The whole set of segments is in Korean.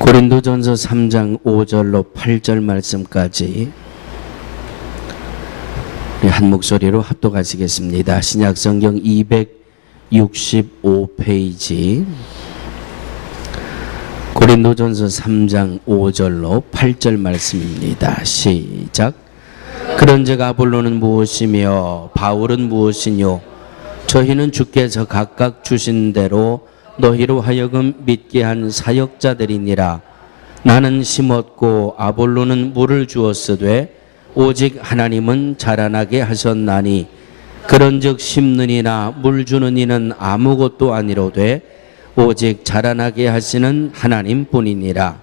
고린도전서 3장 5절로 8절 말씀까지 한 목소리로 합독하시겠습니다. 신약성경 265페이지 고린도전서 3장 5절로 8절 말씀입니다. 시작. 그런즉 아볼로는 무엇이며 바울은 무엇이뇨? 저희는 주께서 각각 주신 대로 너희로 하여금 믿게 한 사역자들이니라. 나는 심었고 아볼로는 물을 주었으되 오직 하나님은 자라나게 하셨나니 그런즉 심는 이나 물 주는 이는 아무것도 아니로되 오직 자라나게 하시는 하나님뿐이니라.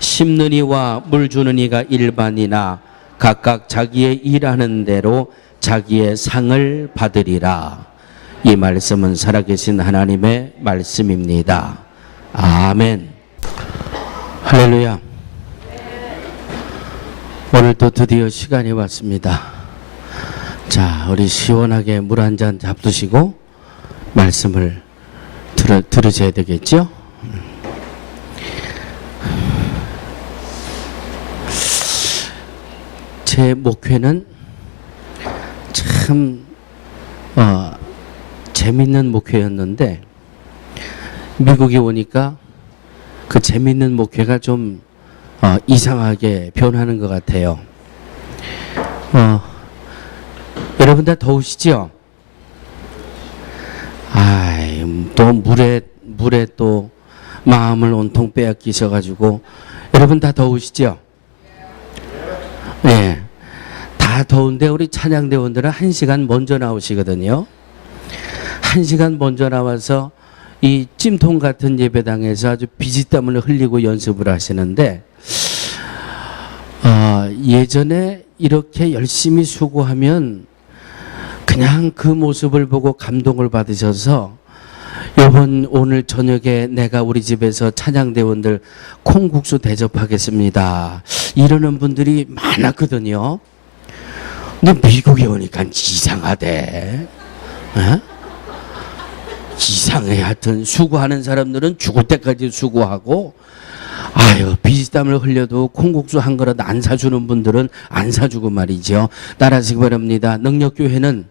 심는 이와 물 주는 이가 일반이나 각각 자기의 일하는 대로 자기의 상을 받으리라. 이 말씀은 살아계신 하나님의 말씀입니다. 아멘. 할렐루야. 오늘도 드디어 시간이 왔습니다. 자, 우리 시원하게 물 한 잔 잡수시고 말씀을 들으셔야 되겠죠? 제 목회는 참 재밌는 목회였는데 미국에 오니까 그 재밌는 목회가 좀 이상하게 변하는 것 같아요. 여러분 다 더우시죠? 또 물에 또 마음을 온통 빼앗기셔가지고 여러분 다 더우시죠? 네, 다 더운데 우리 찬양대원들은 1시간 먼저 나오시거든요. 1시간 먼저 나와서 이 찜통 같은 예배당에서 아주 비지땀을 흘리고 연습을 하시는데 예전에 이렇게 열심히 수고하면 그냥 그 모습을 보고 감동을 받으셔서 오늘 저녁에 내가 우리 집에서 찬양대원들 콩국수 대접하겠습니다 이러는 분들이 많았거든요. 근데 미국에 오니까 이상하대. 어? 이상해. 하여튼 수고하는 사람들은 죽을 때까지 수고하고 비지땀을 흘려도 콩국수 한 그릇 안 사주는 분들은 안 사주고 말이죠. 따라하시기 바랍니다. 능력교회는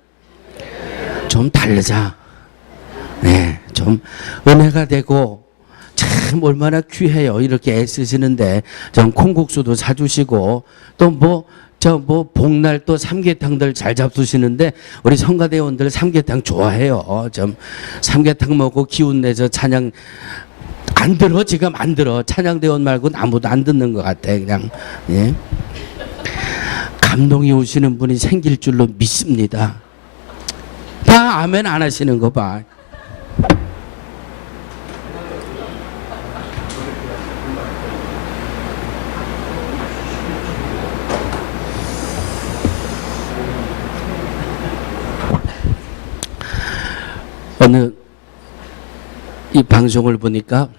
좀 다르자. 네, 좀 은혜가 되고 참 얼마나 귀해요. 이렇게 애쓰시는데 좀 콩국수도 사주시고 또 복날 또 삼계탕들 잘 잡수시는데 우리 성가대원들 삼계탕 좋아해요. 좀 삼계탕 먹고 기운 내서 찬양 안 들어. 지금 안 들어. 찬양대원 말고 아무도 안 듣는 것 같아. 그냥 예. 감동이 오시는 분이 생길 줄로 믿습니다. 다 아멘 안 하시는 거 봐. 어느 이 방송을 보니까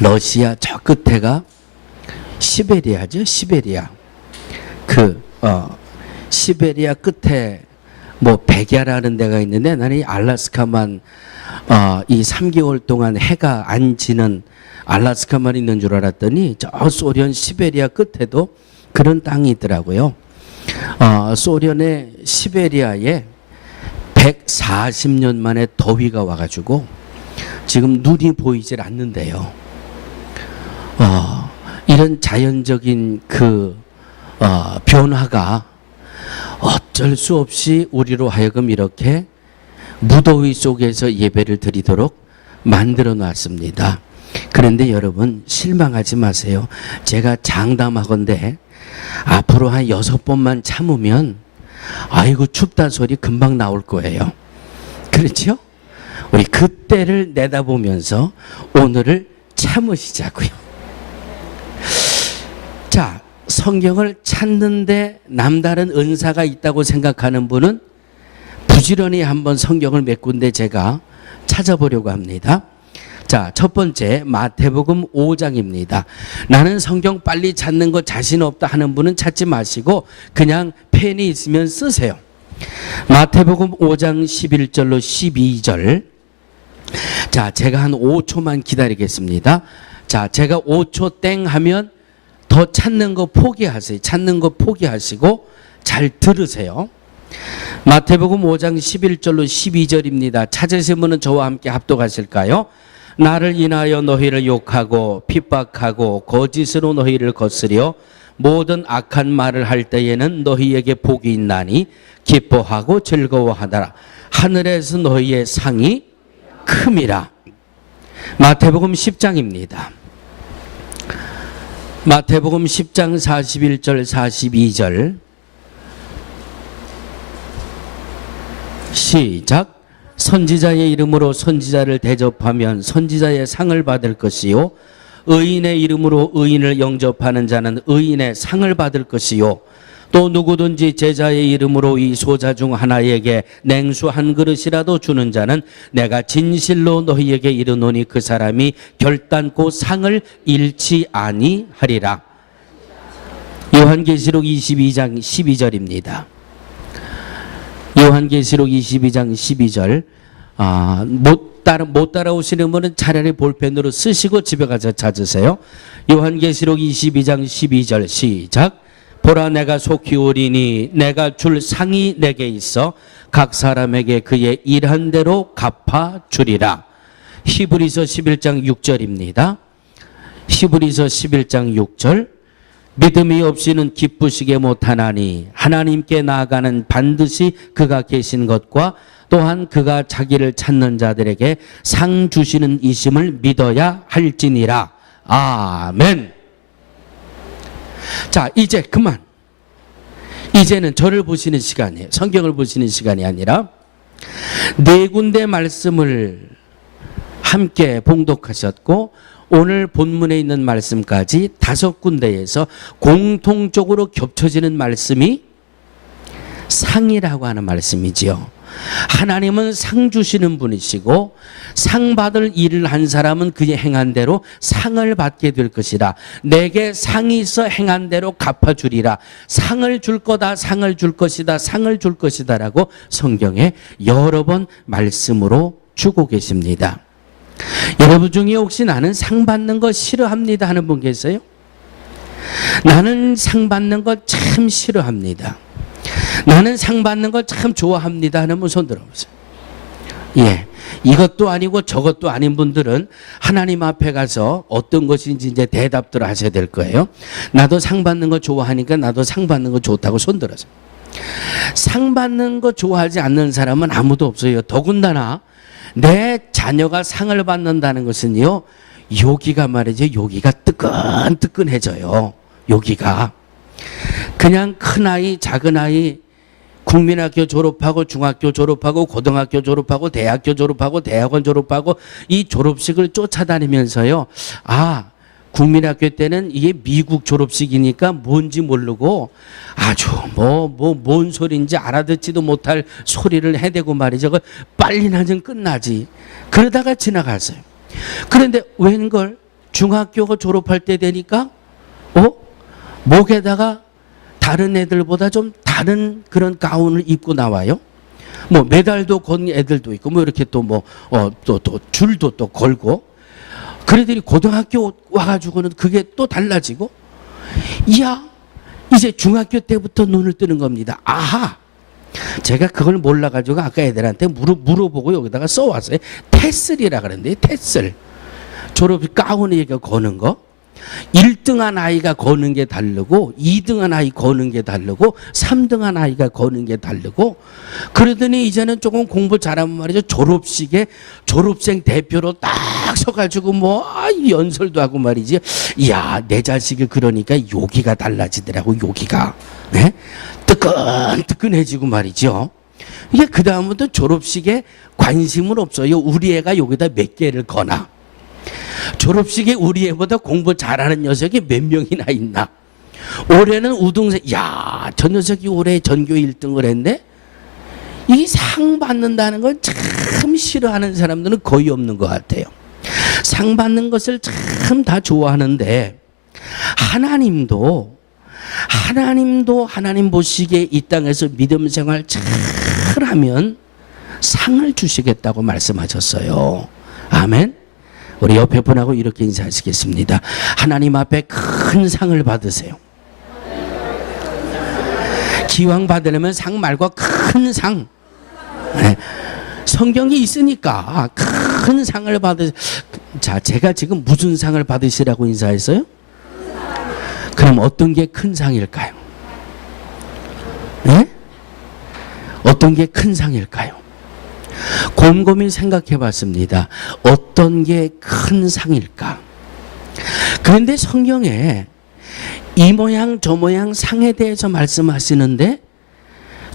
러시아 저 끝에가 시베리아죠. 시베리아. 시베리아 끝에 백야라는 데가 있는데 나는 이 알라스카만 이 3개월 동안 해가 안 지는 알라스카만 있는 줄 알았더니 저 소련 시베리아 끝에도 그런 땅이 있더라고요. 소련의 시베리아에 140년 만에 더위가 와가지고 지금 눈이 보이질 않는데요. 이런 자연적인 변화가 어쩔 수 없이 우리로 하여금 이렇게 무더위 속에서 예배를 드리도록 만들어 놨습니다. 그런데 여러분 실망하지 마세요. 제가 장담하건대 앞으로 한 6번만 참으면 아이고 춥다 소리 금방 나올 거예요. 그렇죠? 우리 그때를 내다보면서 오늘을 참으시자고요. 자, 성경을 찾는데 남다른 은사가 있다고 생각하는 분은 부지런히 한번 성경을 몇 군데 제가 찾아보려고 합니다. 자, 첫 번째 마태복음 5장입니다. 나는 성경 빨리 찾는 거 자신 없다 하는 분은 찾지 마시고 그냥 펜이 있으면 쓰세요. 마태복음 5장 11절로 12절. 자, 제가 한 5초만 기다리겠습니다. 자, 제가 5초 땡 하면 더 찾는 거 포기하세요. 찾는 거 포기하시고 잘 들으세요. 마태복음 5장 11절로 12절입니다. 찾으신 분은 저와 함께 합독하실까요? 나를 인하여 너희를 욕하고 핍박하고 거짓으로 너희를 거스려 모든 악한 말을 할 때에는 너희에게 복이 있나니 기뻐하고 즐거워하더라. 하늘에서 너희의 상이 큼이라. 마태복음 10장입니다. 마태복음 10장 41절 42절 시작. 선지자의 이름으로 선지자를 대접하면 선지자의 상을 받을 것이요 의인의 이름으로 의인을 영접하는 자는 의인의 상을 받을 것이요 또 누구든지 제자의 이름으로 이 소자 중 하나에게 냉수 한 그릇이라도 주는 자는 내가 진실로 너희에게 이르노니 그 사람이 결단코 상을 잃지 아니하리라. 요한계시록 22장 12절입니다. 요한계시록 22장 12절. 못 따라오시는 분은 차라리 볼펜으로 쓰시고 집에 가서 찾으세요. 요한계시록 22장 12절 시작. 보라 내가 속히 오리니 내가 줄 상이 내게 있어 각 사람에게 그의 일한 대로 갚아 주리라. 히브리서 11장 6절입니다. 히브리서 11장 6절. 믿음이 없이는 기쁘시게 못하나니 하나님께 나아가는 반드시 그가 계신 것과 또한 그가 자기를 찾는 자들에게 상 주시는 이심을 믿어야 할지니라. 아멘. 자, 이제 그만. 이제는 저를 보시는 시간이에요. 성경을 보시는 시간이 아니라 네 군데 말씀을 함께 봉독하셨고 오늘 본문에 있는 말씀까지 5군데에서 공통적으로 겹쳐지는 말씀이 상이라고 하는 말씀이지요. 하나님은 상 주시는 분이시고 상 받을 일을 한 사람은 그의 행한 대로 상을 받게 될 것이라. 내게 상이 있어 행한 대로 갚아주리라. 상을 줄 거다, 상을 줄 것이다, 상을 줄 것이다 라고 성경에 여러 번 말씀으로 주고 계십니다. 여러분 중에 혹시 나는 상 받는 거 싫어합니다 하는 분 계세요? 나는 상 받는 거 참 싫어합니다. 나는 상 받는 걸 참 좋아합니다 하는 분 손 들어보세요. 예, 이것도 아니고 저것도 아닌 분들은 하나님 앞에 가서 어떤 것인지 이제 대답들을 하셔야 될 거예요. 나도 상 받는 거 좋아하니까 나도 상 받는 거 좋다고 손 들어서. 상 받는 거 좋아하지 않는 사람은 아무도 없어요. 더군다나 내 자녀가 상을 받는다는 것은요, 여기가 말이죠, 여기가 뜨끈뜨끈해져요. 여기가 그냥 큰아이 작은아이 국민학교 졸업하고 중학교 졸업하고 고등학교 졸업하고 대학교 졸업하고 대학원 졸업하고 이 졸업식을 쫓아다니면서요, 아, 국민학교 때는 이게 미국 졸업식이니까 뭔지 모르고 아주 뭔 소리인지 알아듣지도 못할 소리를 해대고 말이죠. 빨리나 좀 끝나지. 그러다가 지나갔어요. 그런데 웬걸 중학교가 졸업할 때 되니까 목에다가 다른 애들보다 좀 다른 그런 가운을 입고 나와요. 뭐 메달도 건 애들도 있고 뭐 이렇게 또 또 줄도 또 걸고. 그래들이 고등학교 와가지고는 그게 또 달라지고, 이야, 이제 중학교 때부터 눈을 뜨는 겁니다. 아하, 제가 그걸 몰라가지고 아까 애들한테 물어보고 여기다가 써왔어요. 태슬이라 그러는데, 태슬. 졸업 가운에게 거는 거. 1등한 아이가 거는 게 다르고 2등한 아이 거는 게 다르고 3등한 아이가 거는 게 다르고, 그러더니 이제는 조금 공부 잘하면 말이죠, 졸업식에 졸업생 대표로 딱 서가지고 연설도 하고 말이지. 이야, 내 자식이 그러니까 여기가 달라지더라고. 여기가 네? 뜨끈뜨끈해지고 말이죠. 이게 그 다음부터 졸업식에 관심은 없어요. 우리 애가 여기다 몇 개를 거나, 졸업식에 우리 애보다 공부 잘하는 녀석이 몇 명이나 있나. 올해는 우등생, 야, 저 녀석이 올해 전교 1등을 했네. 이 상 받는다는 걸 참 싫어하는 사람들은 거의 없는 것 같아요. 상 받는 것을 참 다 좋아하는데, 하나님도 하나님 보시기에 이 땅에서 믿음 생활 잘하면 상을 주시겠다고 말씀하셨어요. 아멘. 우리 옆에 분하고 이렇게 인사하시겠습니다. 하나님 앞에 큰 상을 받으세요. 기왕 받으려면 상 말고 큰 상. 네. 성경이 있으니까 큰 상을 자, 제가 지금 무슨 상을 받으시라고 인사했어요? 그럼 어떤 게 큰 상일까요? 네? 어떤 게 큰 상일까요? 곰곰이 생각해 봤습니다. 어떤 게 큰 상일까? 그런데 성경에 이 모양 저 모양 상에 대해서 말씀하시는데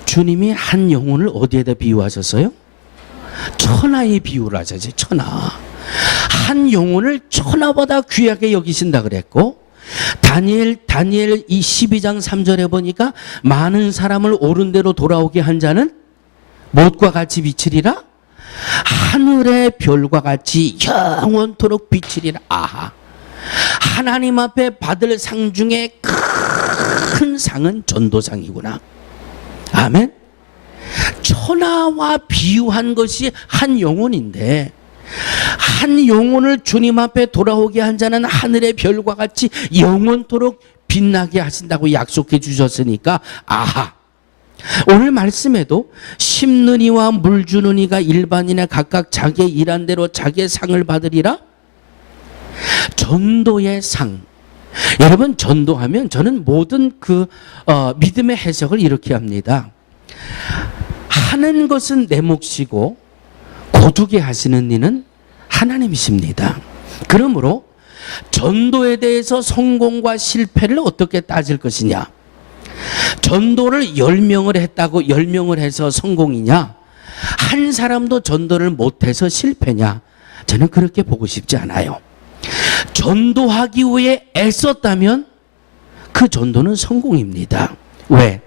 주님이 한 영혼을 어디에다 비유하셨어요? 천하에 비유를 하셨어요. 천하. 한 영혼을 천하보다 귀하게 여기신다 그랬고, 다니엘 이 12장 3절에 보니까 많은 사람을 옳은 대로 돌아오게 한 자는 무엇과 같이 비치리라? 하늘의 별과 같이 영원토록 비치리라. 아하. 하나님 앞에 받을 상 중에 큰 상은 전도상이구나. 아멘. 천하와 비유한 것이 한 영혼인데, 한 영혼을 주님 앞에 돌아오게 한 자는 하늘의 별과 같이 영원토록 빛나게 하신다고 약속해 주셨으니까, 아하. 오늘 말씀에도 심는 이와 물 주는 이가 일반인에 각각 자기의 일한 대로 자기의 상을 받으리라. 전도의 상. 여러분, 전도하면 저는 모든 믿음의 해석을 이렇게 합니다. 하는 것은 내 몫이고 거두게 하시는 이는 하나님이십니다. 그러므로 전도에 대해서 성공과 실패를 어떻게 따질 것이냐? 전도를 10명을 했다고 10명을 해서 성공이냐? 한 사람도 전도를 못해서 실패냐? 저는 그렇게 보고 싶지 않아요. 전도하기 위해 애썼다면 그 전도는 성공입니다. 왜?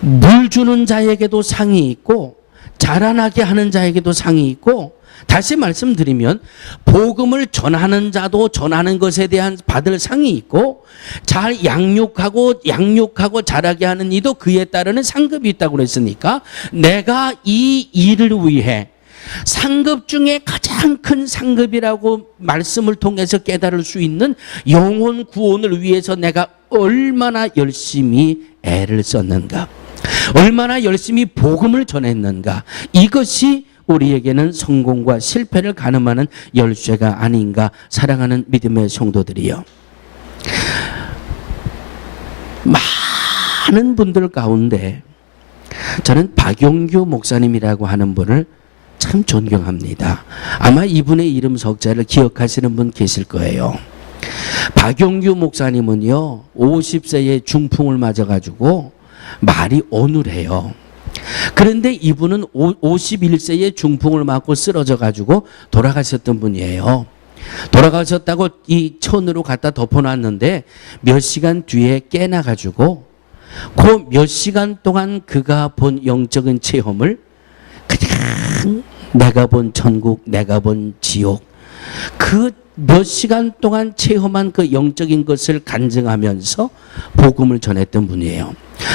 물 주는 자에게도 상이 있고 자라나게 하는 자에게도 상이 있고, 다시 말씀드리면 복음을 전하는 자도 전하는 것에 대한 받을 상이 있고, 잘 양육하고 자라게 하는 이도 그에 따르는 상급이 있다고 그랬으니까, 내가 이 일을 위해 상급 중에 가장 큰 상급이라고 말씀을 통해서 깨달을 수 있는 영혼 구원을 위해서 내가 얼마나 열심히 애를 썼는가, 얼마나 열심히 복음을 전했는가, 이것이 우리에게는 성공과 실패를 가늠하는 열쇠가 아닌가. 사랑하는 믿음의 성도들이요, 많은 분들 가운데 저는 박용규 목사님이라고 하는 분을 참 존경합니다. 아마 이분의 이름 석자를 기억하시는 분 계실 거예요. 박용규 목사님은요, 50세에 중풍을 맞아가지고 말이 어눌해요. 그런데 이분은 51세에 중풍을 맞고 쓰러져가지고 돌아가셨던 분이에요. 돌아가셨다고 이 천으로 갖다 덮어놨는데 몇 시간 뒤에 깨나가지고 그 몇 시간 동안 그가 본 영적인 체험을 그냥 내가 본 천국, 내가 본 지옥, 그 몇 시간 동안 체험한 그 영적인 것을 간증하면서 복음을 전했던 분이에요.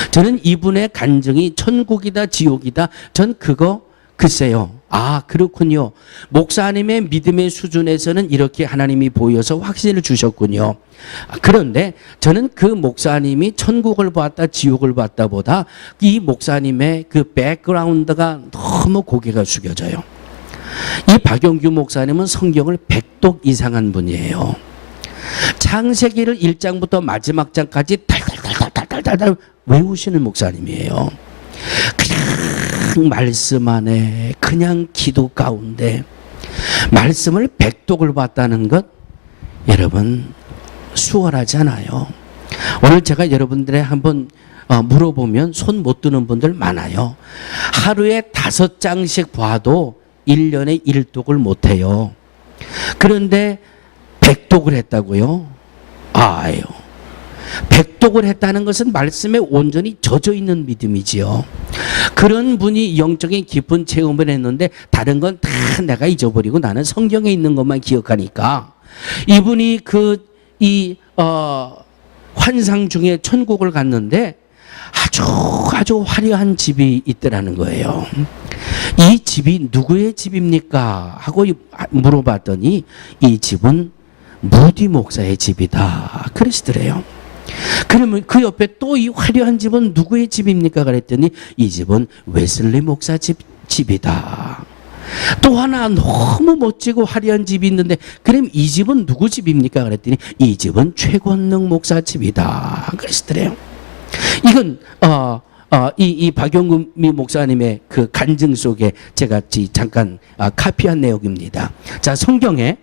저는 이분의 간증이 천국이다 지옥이다, 전 그거 글쎄요, 아 그렇군요, 목사님의 믿음의 수준에서는 이렇게 하나님이 보여서 확신을 주셨군요. 그런데 저는 그 목사님이 천국을 봤다 지옥을 봤다 보다 이 목사님의 그 백그라운드가 너무 고개가 숙여져요. 이 박용규 목사님은 성경을 100독 이상한 분이에요. 창세기를 1장부터 마지막 장까지 달달달달달달 외우시는 목사님이에요. 그냥 말씀 안에, 그냥 기도 가운데 말씀을 100독을 봤다는 것, 여러분 수월하지 않아요. 오늘 제가 여러분들의 한번 물어보면 손 못 드는 분들 많아요. 하루에 5장씩 봐도 1년에 1독을 못 해요. 그런데 100독을 했다고요? 아유, 100독을 했다는 것은 말씀에 온전히 젖어 있는 믿음이지요. 그런 분이 영적인 깊은 체험을 했는데 다른 건 다 내가 잊어버리고 나는 성경에 있는 것만 기억하니까, 이분이 환상 중에 천국을 갔는데 아주 화려한 집이 있더라는 거예요. 이 집이 누구의 집입니까? 하고 물어봤더니 이 집은 무디 목사의 집이다 그러시더래요. 그러면 그 옆에 또 이 화려한 집은 누구의 집입니까? 그랬더니 이 집은 웨슬리 목사 집이다. 또 하나 너무 멋지고 화려한 집이 있는데 그럼 이 집은 누구 집입니까? 그랬더니 이 집은 최권능 목사 집이다 그러시더래요. 이건 이 박용미 목사님의 그 간증 속에 제가 잠깐 카피한 내용입니다. 자, 성경에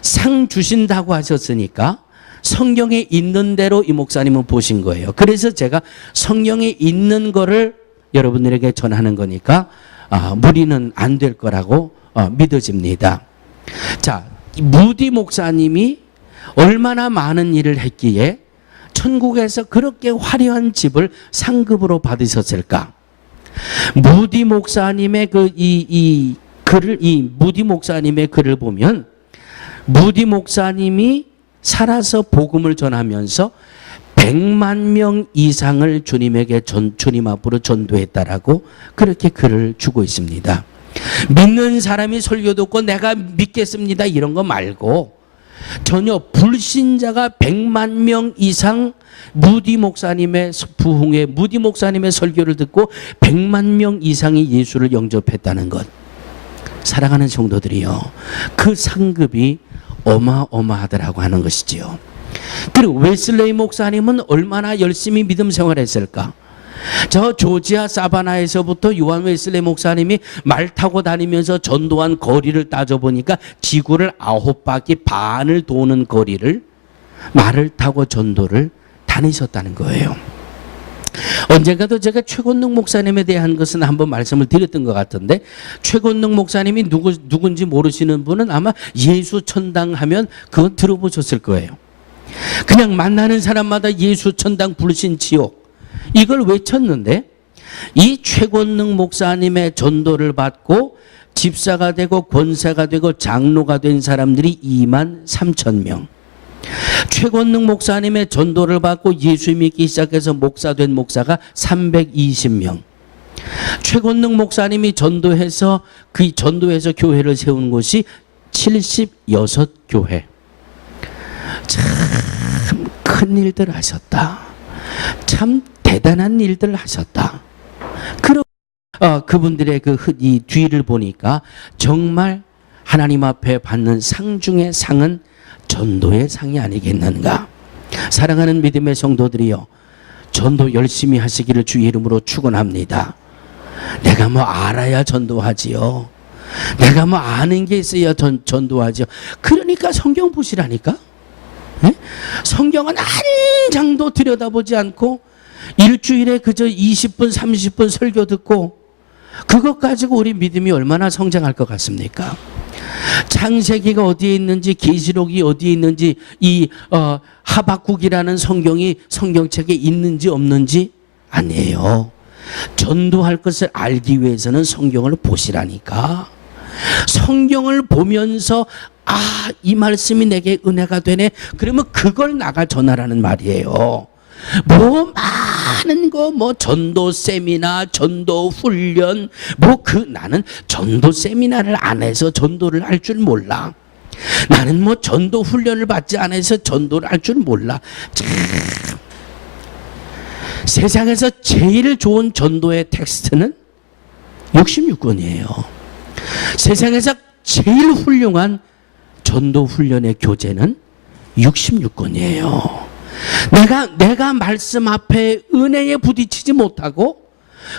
상 주신다고 하셨으니까 성경에 있는 대로 이 목사님은 보신 거예요. 그래서 제가 성경에 있는 거를 여러분들에게 전하는 거니까 무리는 안 될 거라고 믿어집니다. 자, 무디 목사님이 얼마나 많은 일을 했기에 천국에서 그렇게 화려한 집을 상급으로 받으셨을까? 무디 목사님의 무디 목사님의 글을 보면 무디 목사님이 살아서 복음을 전하면서 100만 명 이상을 주님 앞으로 전도했다라고 그렇게 글을 주고 있습니다. 믿는 사람이 설교 듣고 내가 믿겠습니다 이런 거 말고 전혀 불신자가 100만 명 이상 무디 목사님의 부흥회 무디 목사님의 설교를 듣고 100만 명 이상이 예수를 영접했다는 것. 사랑하는 성도들이요, 그 상급이 어마어마하더라고 하는 것이지요. 그리고 웨슬레이 목사님은 얼마나 열심히 믿음 생활했을까? 저 조지아 사바나에서부터 요한 웨슬레이 목사님이 말 타고 다니면서 전도한 거리를 따져보니까 지구를 9바퀴 반을 도는 거리를 말을 타고 전도를 다니셨다는 거예요. 언젠가도 제가 최권능 목사님에 대한 것은 한번 말씀을 드렸던 것 같은데, 최권능 목사님이 누군지 모르시는 분은 아마 예수 천당 하면 그건 들어보셨을 거예요. 그냥 만나는 사람마다 예수 천당 불신 지옥 이걸 외쳤는데, 이 최권능 목사님의 전도를 받고 집사가 되고 권사가 되고 장로가 된 사람들이 2만 3천 명. 최권능 목사님의 전도를 받고 예수 믿기 시작해서 목사 된 목사가 320명. 최권능 목사님이 전도해서 교회를 세운 곳이 76교회. 참 큰 일들 하셨다. 참 대단한 일들 하셨다. 그분들의 이 뒤를 보니까 정말 하나님 앞에 받는 상 중의 상은 전도의 상이 아니겠는가. 사랑하는 믿음의 성도들이요, 전도 열심히 하시기를 주의 이름으로 축원합니다. 내가 뭐 알아야 전도하지요. 내가 뭐 아는 게 있어야 전도하지요. 그러니까 성경 보시라니까. 네? 성경은 한 장도 들여다보지 않고 일주일에 그저 20분 30분 설교 듣고 그것 가지고 우리 믿음이 얼마나 성장할 것 같습니까? 창세기가 어디에 있는지, 계시록이 어디에 있는지, 이 하박국이라는 성경책에 있는지 없는지 아니에요. 전도할 것을 알기 위해서는 성경을 보시라니까. 성경을 보면서 이 말씀이 내게 은혜가 되네. 그러면 그걸 나가 전하라는 말이에요. 많은 전도 세미나, 전도 훈련, 나는 전도 세미나를 안 해서 전도를 할 줄 몰라. 나는 전도 훈련을 받지 않아서 전도를 할 줄 몰라. 참, 세상에서 제일 좋은 전도의 텍스트는 66권이에요. 세상에서 제일 훌륭한 전도 훈련의 교재는 66권이에요. 내가 말씀 앞에 은혜에 부딪히지 못하고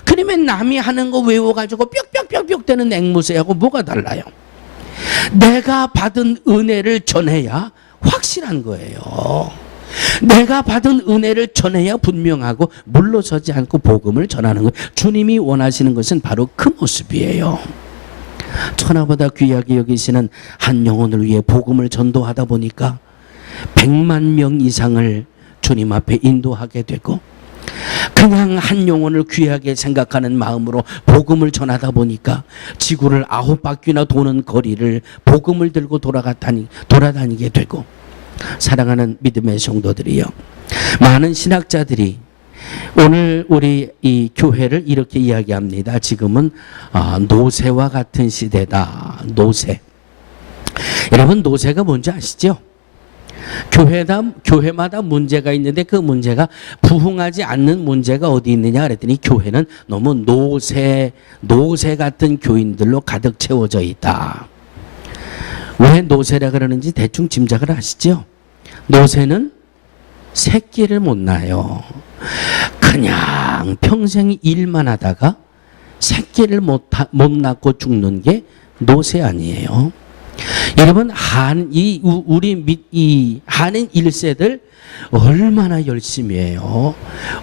그러면 남이 하는 거 외워가지고 뿅뿅뿅뿅 되는 앵무새하고 뭐가 달라요? 내가 받은 은혜를 전해야 확실한 거예요. 내가 받은 은혜를 전해야 분명하고 물러서지 않고 복음을 전하는 거예요. 주님이 원하시는 것은 바로 그 모습이에요. 천하보다 귀하게 여기시는 한 영혼을 위해 복음을 전도하다 보니까 100만 명 이상을 주님 앞에 인도하게 되고, 그냥 한 영혼을 귀하게 생각하는 마음으로 복음을 전하다 보니까 지구를 9바퀴나 도는 거리를 복음을 들고 돌아다니게 되고, 사랑하는 믿음의 성도들이요, 많은 신학자들이 오늘 우리 이 교회를 이렇게 이야기합니다. 지금은 노세와 같은 시대다. 노세. 여러분 노세가 뭔지 아시죠? 교회마다 문제가 있는데 그 문제가 부흥하지 않는 문제가 어디 있느냐 그랬더니 교회는 너무 노세 같은 교인들로 가득 채워져 있다. 왜 노세라 그러는지 대충 짐작을 하시죠? 노세는 새끼를 못 낳아요. 그냥 평생 일만 하다가 새끼를 못 낳고 죽는 게 노세 아니에요. 여러분 우리 한인 1세들 얼마나 열심히 해요.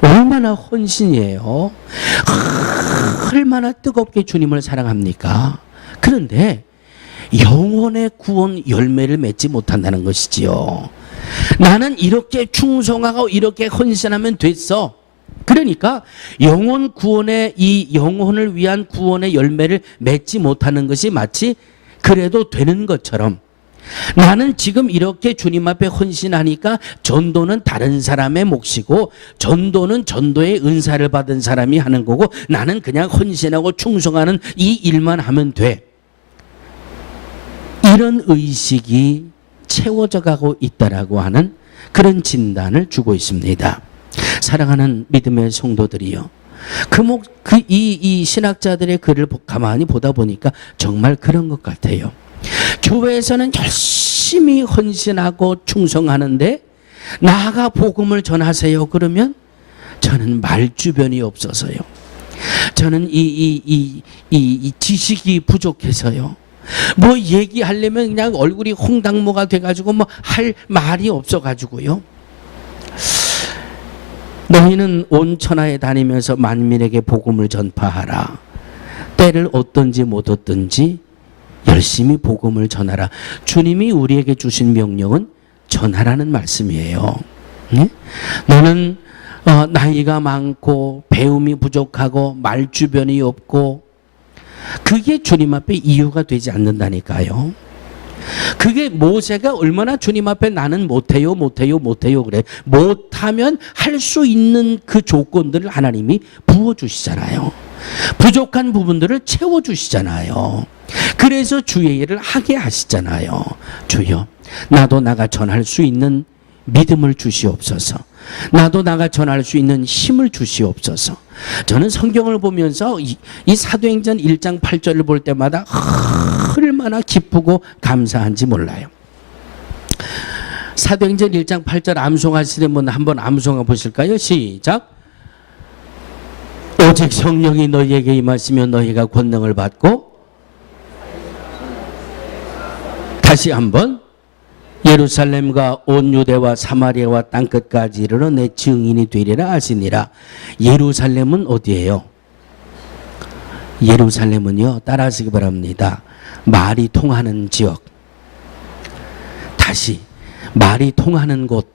얼마나 헌신이에요. 얼마나 뜨겁게 주님을 사랑합니까? 그런데 영혼의 구원 열매를 맺지 못한다는 것이지요. 나는 이렇게 충성하고 이렇게 헌신하면 됐어. 그러니까 영혼 구원의 이 영혼을 위한 구원의 열매를 맺지 못하는 것이 마치 그래도 되는 것처럼 나는 지금 이렇게 주님 앞에 헌신하니까 전도는 다른 사람의 몫이고 전도는 전도의 은사를 받은 사람이 하는 거고 나는 그냥 헌신하고 충성하는 이 일만 하면 돼. 이런 의식이 채워져 가고 있다라고 하는 그런 진단을 주고 있습니다. 사랑하는 믿음의 성도들이요. 이 신학자들의 글을 가만히 보다 보니까 정말 그런 것 같아요. 교회에서는 열심히 헌신하고 충성하는데 나아가 복음을 전하세요. 그러면 저는 말주변이 없어서요. 저는 이 지식이 부족해서요. 뭐 얘기하려면 그냥 얼굴이 홍당무가 돼가지고 뭐 할 말이 없어가지고요. 너희는 온 천하에 다니면서 만민에게 복음을 전파하라. 때를 얻든지 못 얻든지 열심히 복음을 전하라. 주님이 우리에게 주신 명령은 전하라는 말씀이에요. 네? 너는 나이가 많고 배움이 부족하고 말주변이 없고 그게 주님 앞에 이유가 되지 않는다니까요. 그게 모세가 얼마나 주님 앞에 나는 못해요 그래. 못하면 할 수 있는 그 조건들을 하나님이 부어주시잖아요. 부족한 부분들을 채워주시잖아요. 그래서 주의 일을 하게 하시잖아요. 주여 나도 나가 전할 수 있는 믿음을 주시옵소서. 나도 나가 전할 수 있는 힘을 주시옵소서. 저는 성경을 보면서 이 사도행전 1장 8절을 볼 때마다 얼마나 기쁘고 감사한지 몰라요. 사도행전 1장 8절 암송하시는 분 한번 암송해 보실까요? 시작. 오직 성령이 너희에게 임하시면 너희가 권능을 받고 다시 한번 예루살렘과 온 유대와 사마리아와 땅끝까지 이르러 내 증인이 되리라 하시니라. 예루살렘은 어디예요? 예루살렘은요, 따라하시기 바랍니다. 말이 통하는 지역. 다시 말이 통하는 곳.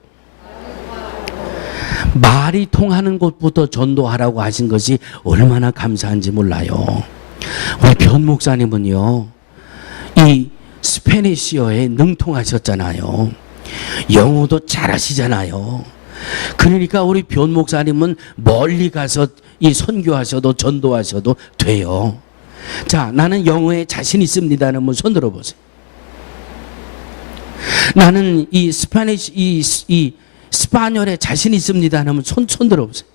말이 통하는 곳부터 전도하라고 하신 것이 얼마나 감사한지 몰라요. 우리 변 목사님은요, 이 스페니시어에 능통하셨잖아요. 영어도 잘하시잖아요. 그러니까 우리 변 목사님은 멀리 가서 이 선교하셔도 전도하셔도 돼요. 자, 나는 영어에 자신 있습니다. 한번 손 들어보세요. 나는 이 스파뇰에 자신 있습니다. 하면 손 들어보세요.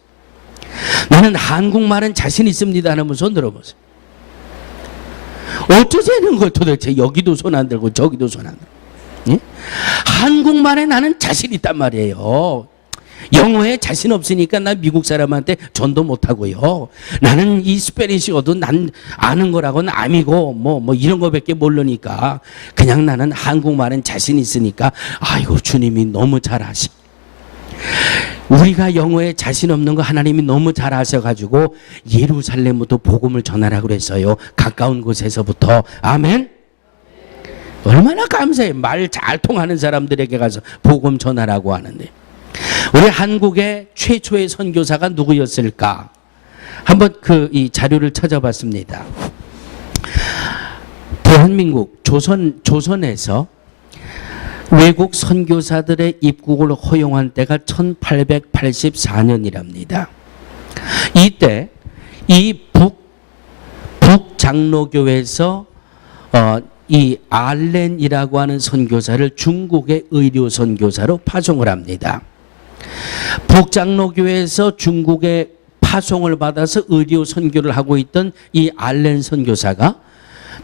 나는 한국말은 자신 있습니다. 하면 손 들어보세요. 어쩌자는 걸 도대체 여기도 손 안 들고 저기도 손 안 들고. 예? 한국말에 나는 자신 있단 말이에요. 영어에 자신 없으니까 난 미국 사람한테 전도 못하고요. 나는 이 스페니시어도 난 아는 거라고는 아니고 뭐 이런 거밖에 모르니까 그냥 나는 한국말은 자신 있으니까 아이고 주님이 너무 잘하시. 우리가 영어에 자신 없는 거 하나님이 너무 잘 아셔가지고 예루살렘부터 복음을 전하라고 그랬어요. 가까운 곳에서부터. 아멘. 얼마나 감사해. 말 잘 통하는 사람들에게 가서 복음 전하라고 하는데. 우리 한국의 최초의 선교사가 누구였을까? 한번 이 자료를 찾아봤습니다. 대한민국 조선에서 외국 선교사들의 입국을 허용한 때가 1884년이랍니다. 이때 이 북장로교에서 이 알렌이라고 하는 선교사를 중국의 의료 선교사로 파송을 합니다. 북장로교에서 중국에 파송을 받아서 의료 선교를 하고 있던 이 알렌 선교사가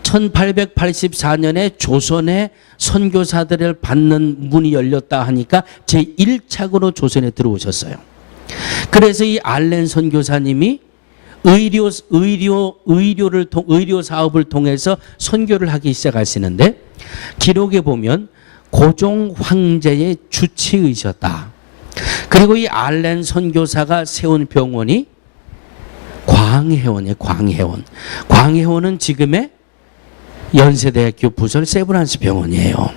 1884년에 조선의 선교사들을 받는 문이 열렸다 하니까 제1착으로 조선에 들어오셨어요. 그래서 이 알렌 선교사님이 의료 사업을 통해서 선교를 하기 시작하시는데, 기록에 보면 고종 황제의 주치의셨다. 그리고 이 알렌 선교사가 세운 병원이 광해원이에요. 광해원. 광해원은 지금의 연세대학교 부설 세브란스 병원이에요.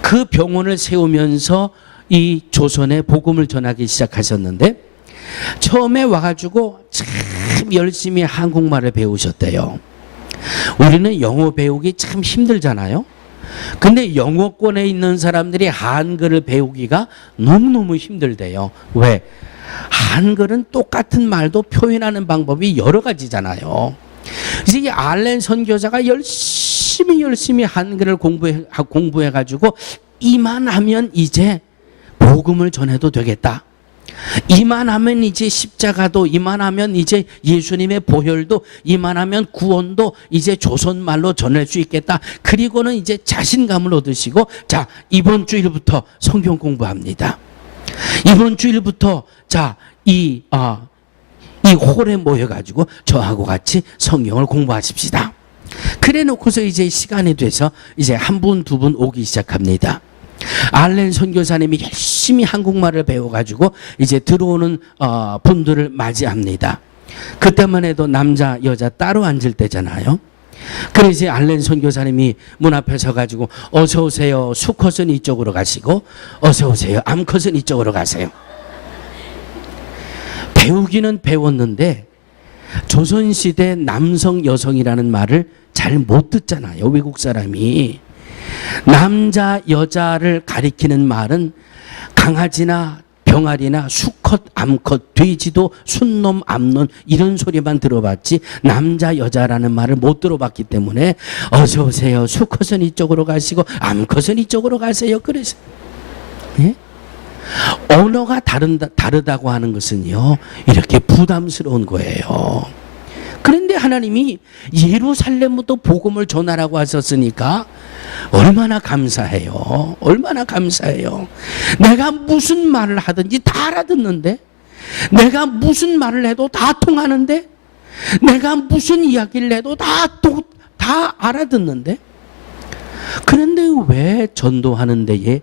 그 병원을 세우면서 이 조선에 복음을 전하기 시작하셨는데, 처음에 와가지고 참 열심히 한국말을 배우셨대요. 우리는 영어 배우기 참 힘들잖아요. 근데 영어권에 있는 사람들이 한글을 배우기가 너무너무 힘들대요. 왜? 한글은 똑같은 말도 표현하는 방법이 여러 가지잖아요. 그래서 이 알렌 선교사가 열심히 한글을 공부해가지고 이만하면 이제 복음을 전해도 되겠다. 이만하면 이제 십자가도, 이만하면 이제 예수님의 보혈도, 이만하면 구원도 이제 조선말로 전할 수 있겠다. 그리고는 이제 자신감을 얻으시고, 자, 이번 주일부터 성경 공부합니다. 이번 주일부터 자, 이 홀에 모여가지고 저하고 같이 성경을 공부하십시다. 그래 놓고서 이제 시간이 돼서 이제 한 분, 두 분 오기 시작합니다. 알렌 선교사님이 열심히 한국말을 배워가지고 이제 들어오는 분들을 맞이합니다. 그때만 해도 남자, 여자 따로 앉을 때잖아요. 그래서 알렌 선교사님이 문 앞에 서가지고 어서 오세요. 수컷은 이쪽으로 가시고, 어서 오세요. 암컷은 이쪽으로 가세요. 배우기는 배웠는데 조선시대 남성, 여성이라는 말을 잘 못 듣잖아요. 외국 사람이. 남자, 여자를 가리키는 말은 강아지나 병아리나 수컷, 암컷, 돼지도 순놈, 암놈 이런 소리만 들어봤지 남자, 여자라는 말을 못 들어봤기 때문에 어서 오세요. 수컷은 이쪽으로 가시고 암컷은 이쪽으로 가세요. 그래서 예? 언어가 다르다고 하는 것은요, 이렇게 부담스러운 거예요. 그런데 하나님이 예루살렘부터 복음을 전하라고 하셨으니까 얼마나 감사해요. 얼마나 감사해요. 내가 무슨 말을 하든지 다 알아듣는데, 내가 무슨 말을 해도 다 통하는데, 내가 무슨 이야기를 해도 다 알아듣는데, 그런데 왜 전도하는 데에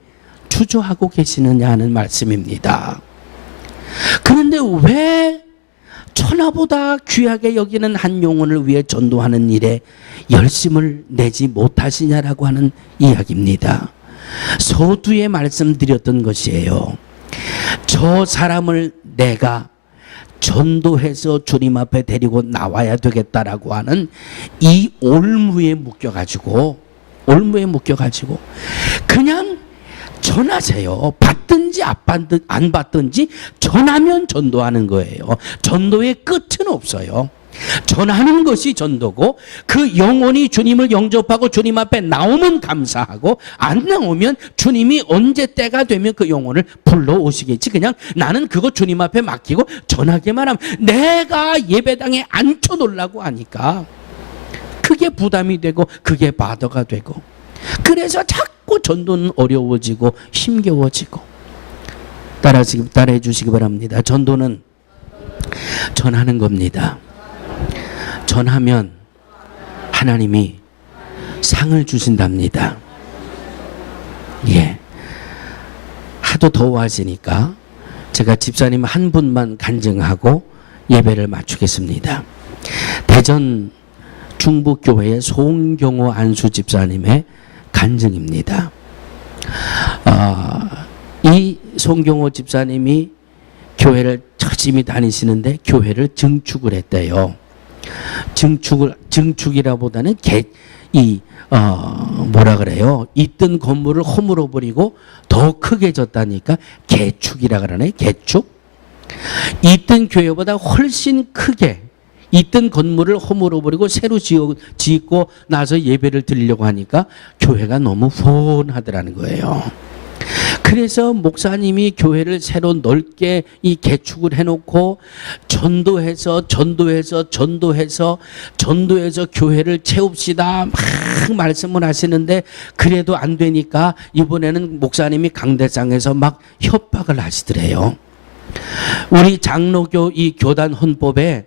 주저하고 계시느냐 하는 말씀입니다. 그런데 왜 천하보다 귀하게 여기는 한 영혼을 위해 전도하는 일에 열심을 내지 못하시냐라고 하는 이야기입니다. 서두에 말씀드렸던 것이에요. 저 사람을 내가 전도해서 주님 앞에 데리고 나와야 되겠다라고 하는 이 올무에 묶여가지고 그냥 전하세요. 받든지 안 받든지 전하면 전도하는 거예요. 전도의 끝은 없어요. 전하는 것이 전도고, 그 영혼이 주님을 영접하고 주님 앞에 나오면 감사하고, 안 나오면 주님이 언제 때가 되면 그 영혼을 불러오시겠지. 그냥 나는 그거 주님 앞에 맡기고 전하기만 하면, 내가 예배당에 앉혀놓으려고 하니까 그게 부담이 되고 그게 바더가 되고, 그래서 자꾸 전도는 어려워지고 힘겨워지고. 따라해 주시기 바랍니다. 전도는 전하는 겁니다. 전하면 하나님이 상을 주신답니다. 예. 하도 더워하시니까 제가 집사님 한 분만 간증하고 예배를 마치겠습니다. 대전 중부교회의 송경호 안수 집사님의 간증입니다. 이 송경호 집사님이 교회를 열심히 다니시는데 교회를 증축을 했대요. 증축이라보다는 뭐라 그래요? 있던 건물을 허물어 버리고 더 크게 졌다니까 개축이라 그러네. 개축. 있던 교회보다 훨씬 크게 있던 건물을 허물어 버리고 새로 짓고 나서 예배를 드리려고 하니까 교회가 너무 훤하더라는 거예요. 그래서 목사님이 교회를 새로 넓게 이 개축을 해놓고 전도해서 교회를 채웁시다 막 말씀을 하시는데 그래도 안 되니까 이번에는 목사님이 강대상에서 막 협박을 하시더래요. 우리 장로교 이 교단 헌법에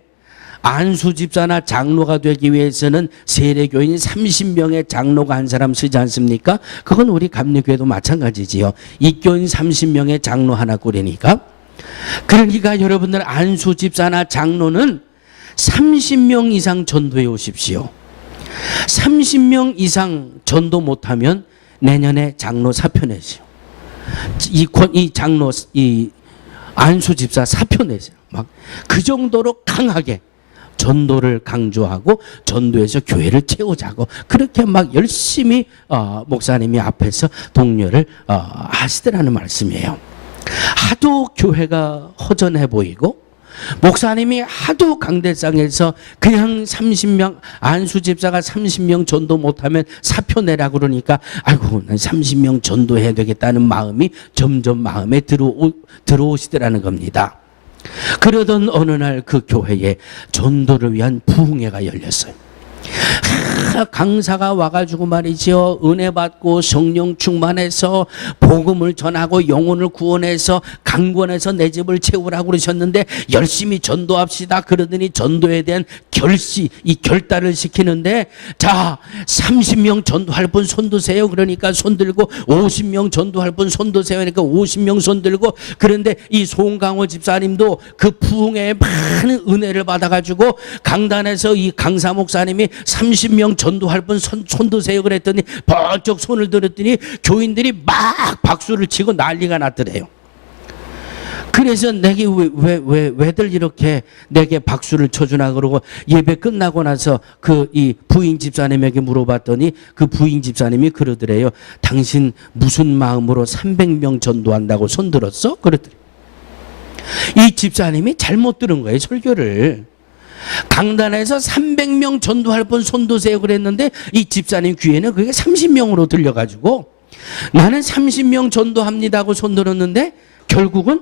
안수 집사나 장로가 되기 위해서는 세례교인 30명의 장로가 한 사람 쓰지 않습니까? 그건 우리 감리교회도 마찬가지지요. 입교인 30명의 장로 하나 꾸리니까. 그러니까 여러분들 안수 집사나 장로는 30명 이상 전도해 오십시오. 30명 이상 전도 못하면 내년에 장로 사표 내세요. 이 장로 이 안수 집사 사표 내세요. 막 그 정도로 강하게 전도를 강조하고 전도해서 교회를 채우자고 그렇게 막 열심히 목사님이 앞에서 독려를 하시더라는 말씀이에요. 하도 교회가 허전해 보이고 목사님이 하도 강대상에서 그냥 30명 안수 집사가 30명 전도 못하면 사표 내라 그러니까 아이고 난 30명 전도해야 되겠다는 마음이 점점 마음에 들어오시더라는 겁니다. 그러던 어느 날 그 교회에 전도를 위한 부흥회가 열렸어요. 강사가 와가지고 말이죠. 은혜 받고 성령 충만해서 복음을 전하고 영혼을 구원해서 강권해서 내 집을 채우라고 그러셨는데 열심히 전도합시다. 그러더니 전도에 대한 이 결단을 시키는데 자 30명 전도할 분 손드세요. 그러니까 손들고 50명 전도할 분 손드세요. 그러니까 50명 손들고 그런데 이 송강호 집사님도 그 부흥회에 많은 은혜를 받아가지고 강단에서 이 강사 목사님이 30명 전도할 분 손드세요 그랬더니 번쩍 손을 들었더니 교인들이 막 박수를 치고 난리가 났더래요. 그래서 내게 왜들 이렇게 내게 박수를 쳐주나 그러고 예배 끝나고 나서 그 이 부인 집사님에게 물어봤더니 그 부인 집사님이 그러더래요. 당신 무슨 마음으로 300명 전도한다고 손들었어? 그랬더니 이 집사님이 잘못 들은 거예요. 설교를. 강단에서 300명 전도할 분 손드세요 그랬는데 이 집사님 귀에는 그게 30명으로 들려가지고 나는 30명 전도합니다고 손들었는데 결국은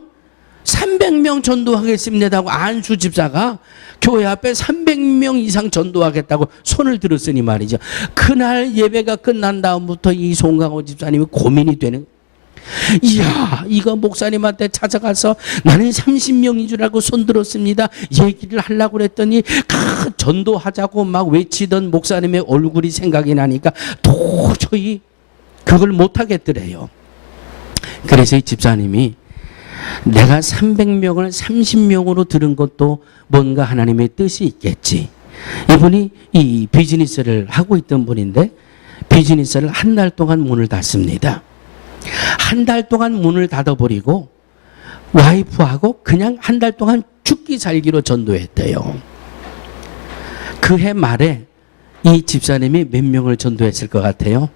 300명 전도하겠습니다 하고 안수 집사가 교회 앞에 300명 이상 전도하겠다고 손을 들었으니 말이죠. 그날 예배가 끝난 다음부터 이 송강호 집사님이 고민이 되는 거예요. 이야 이거 목사님한테 찾아가서 나는 30명인 줄 알고 손들었습니다 얘기를 하려고 그랬더니 전도하자고 막 외치던 목사님의 얼굴이 생각이 나니까 도저히 그걸 못하겠더래요. 그래서 이 집사님이 내가 300명을 30명으로 들은 것도 뭔가 하나님의 뜻이 있겠지. 이분이 이 비즈니스를 하고 있던 분인데 비즈니스를 한 달 동안 문을 닫습니다. 한 달 동안 문을 닫아버리고 와이프하고 그냥 한 달 동안 죽기 살기로 전도했대요. 그 해 말에 이 집사님이 몇 명을 전도했을 것 같아요?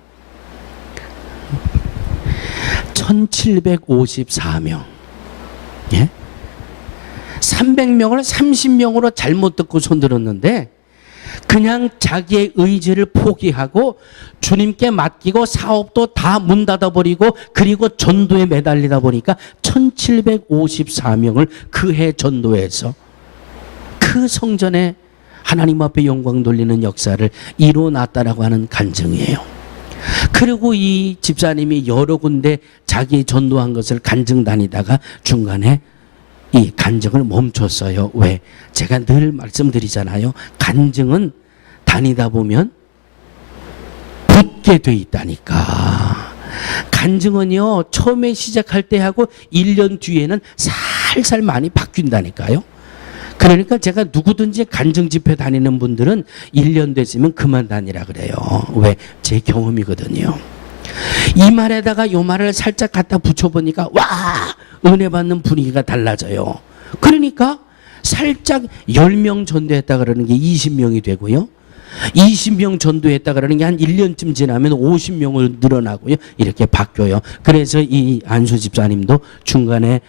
1754명. 예? 300명을 30명으로 잘못 듣고 손들었는데 그냥 자기의 의지를 포기하고 주님께 맡기고 사업도 다 문 닫아버리고 그리고 전도에 매달리다 보니까 1754명을 그 해 전도해서 그 성전에 하나님 앞에 영광 돌리는 역사를 이뤄놨다라고 하는 간증이에요. 그리고 이 집사님이 여러 군데 자기 전도한 것을 간증 다니다가 중간에 이 간증을 멈췄어요. 왜? 제가 늘 말씀드리잖아요. 간증은 다니다 보면 붙게 돼 있다니까. 간증은요 처음에 시작할 때 하고 1년 뒤에는 살살 많이 바뀐다니까요. 그러니까 제가 누구든지 간증 집회 다니는 분들은 1년 됐으면 그만 다니라 그래요. 왜? 제 경험이거든요. 이 말에다가 요 말을 살짝 갖다 붙여보니까 와 은혜 받는 분위기가 달라져요. 그러니까 살짝 10명 전도했다 그러는 게 20명이 되고요. 20명 전도했다 그러는 게 한 1년쯤 지나면 50명을 늘어나고요. 이렇게 바뀌어요. 그래서 이 안수 집사님도 중간에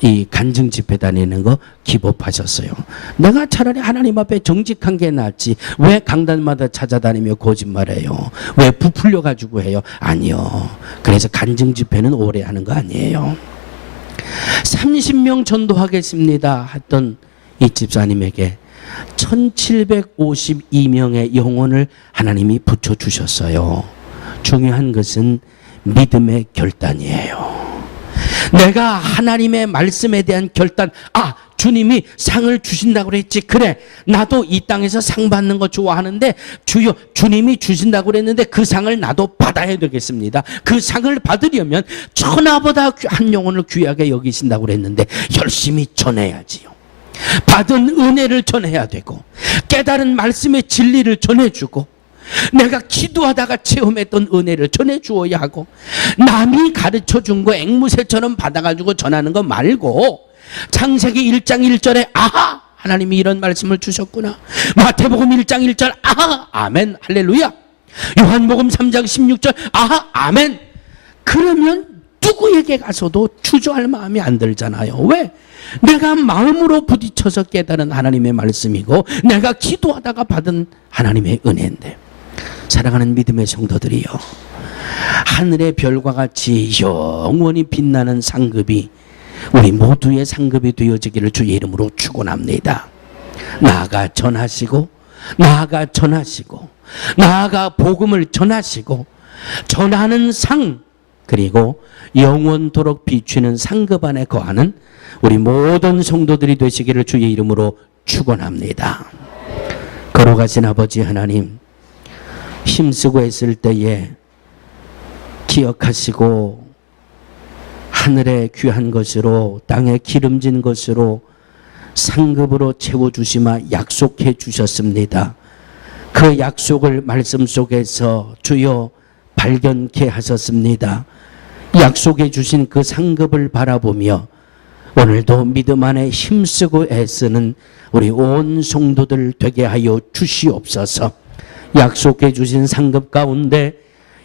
이 간증 집회 다니는 거 기법하셨어요. 내가 차라리 하나님 앞에 정직한 게 낫지. 왜 강단마다 찾아다니며 거짓말해요? 왜 부풀려 가지고 해요? 아니요. 그래서 간증 집회는 오래 하는 거 아니에요. 30명 전도하겠습니다 했던 이 집사님에게 1752명의 영혼을 하나님이 붙여주셨어요. 중요한 것은 믿음의 결단이에요. 내가 하나님의 말씀에 대한 결단, 주님이 상을 주신다고 그랬지. 그래, 나도 이 땅에서 상 받는 거 좋아하는데 주여, 주님이 주신다고 그랬는데 그 상을 나도 받아야 되겠습니다. 그 상을 받으려면 천하보다 한 영혼을 귀하게 여기신다고 그랬는데 열심히 전해야지요. 받은 은혜를 전해야 되고, 깨달은 말씀의 진리를 전해주고, 내가 기도하다가 체험했던 은혜를 전해주어야 하고, 남이 가르쳐준 거 앵무새처럼 받아가지고 전하는 거 말고, 창세기 1장 1절에 아하! 하나님이 이런 말씀을 주셨구나. 마태복음 1장 1절 아하! 아멘 할렐루야. 요한복음 3장 16절 아하! 아멘. 그러면 누구에게 가서도 주저할 마음이 안 들잖아요. 왜? 내가 마음으로 부딪혀서 깨달은 하나님의 말씀이고 내가 기도하다가 받은 하나님의 은혜인데, 사랑하는 믿음의 성도들이요, 하늘의 별과 같이 영원히 빛나는 상급이 우리 모두의 상급이 되어지기를 주의 이름으로 축원합니다. 나아가 전하시고, 나아가 전하시고, 나아가 복음을 전하시고, 전하는 상, 그리고 영원토록 비추는 상급 안에 거하는 우리 모든 성도들이 되시기를 주의 이름으로 축원합니다. 걸어가신 아버지 하나님, 힘쓰고 했을 때에 기억하시고 하늘의 귀한 것으로 땅에 기름진 것으로 상급으로 채워주시마 약속해 주셨습니다. 그 약속을 말씀 속에서 주여 발견케 하셨습니다. 약속해 주신 그 상급을 바라보며 오늘도 믿음 안에 힘쓰고 애쓰는 우리 온 성도들 되게 하여 주시옵소서. 약속해 주신 상급 가운데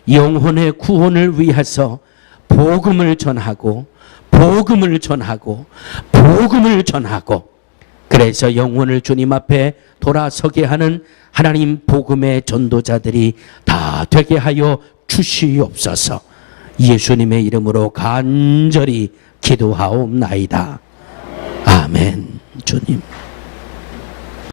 영혼의 구원을 위해서 복음을 전하고, 복음을 전하고, 복음을 전하고, 그래서 영혼을 주님 앞에 돌아서게 하는 하나님 복음의 전도자들이 다 되게 하여 주시옵소서. 예수님의 이름으로 간절히 기도하옵나이다. 아멘. 주님.